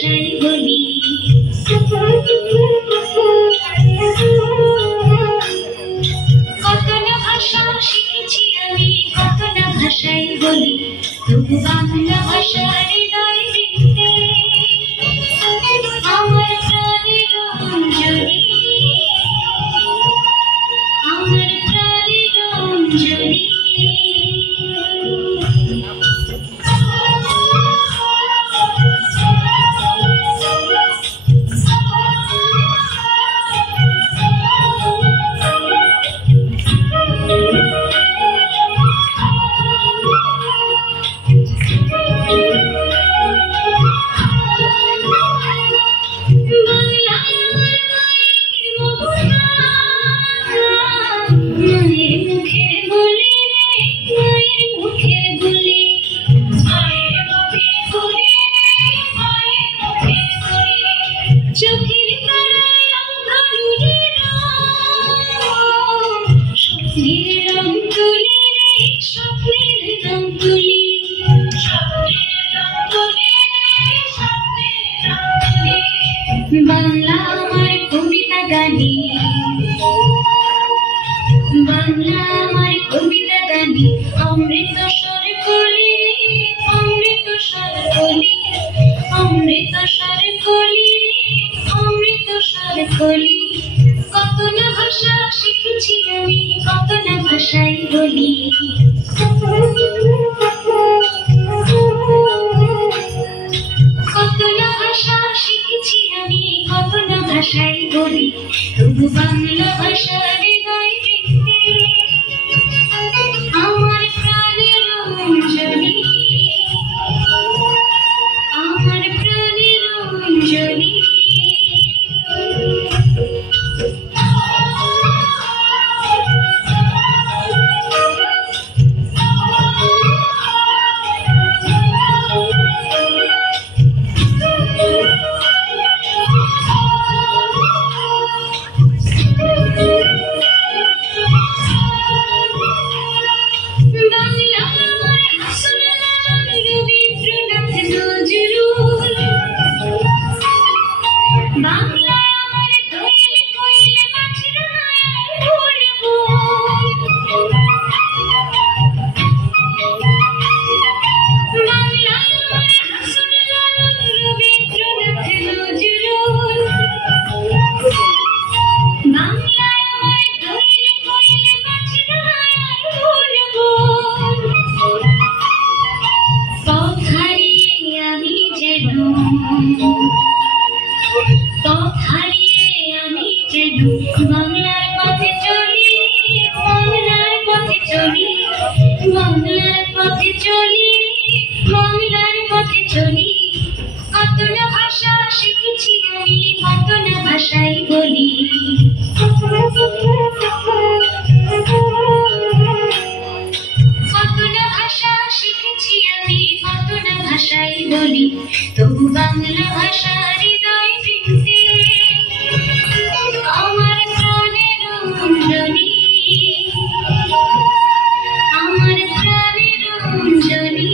ভাষায় বলি। কত না ভাষা শিখেছি আমি, কত না ভাষায় বলি, তবু বাংলা ভাষা হৃদয় বৃন্তে আমার প্রাণের অঞ্জলি, আমার প্রাণের অঞ্জলি। বাংলা আমার কবিতা গানি, বাংলা আমার কবিতা গানি, অমৃত স্বর কলি, অমৃত স্বর কলি, অমৃত স্বর কলি, অমৃত স্বর কলি। কত না ভাষা শিখেছি আমি, কত না ভাষায় বলি। কত না ভাষা শিখেছি আমি, কত না ভাষায় বলি, তবু বাংলা ভাষা হৃদয় বৃন্তে আমার প্রাণের অঞ্জলি, আমার প্রাণের অঞ্জলি। পথ হারিয়ে আমি যেন বাংলার পথে চলি, বাংলার পথে চলি, বাংলার পথে চলি, বাংলার পথে চলি। কত না ভাষা শিখেছি আমি, কত না ভাষায় বলি। কত না ভাষা শিখেছি আমি, কত না ভাষায় বলি, তবু বাংলা ভাষা হৃদয় বৃন্তে আমার প্রাণের অঞ্জলি, আমার প্রাণের অঞ্জলি।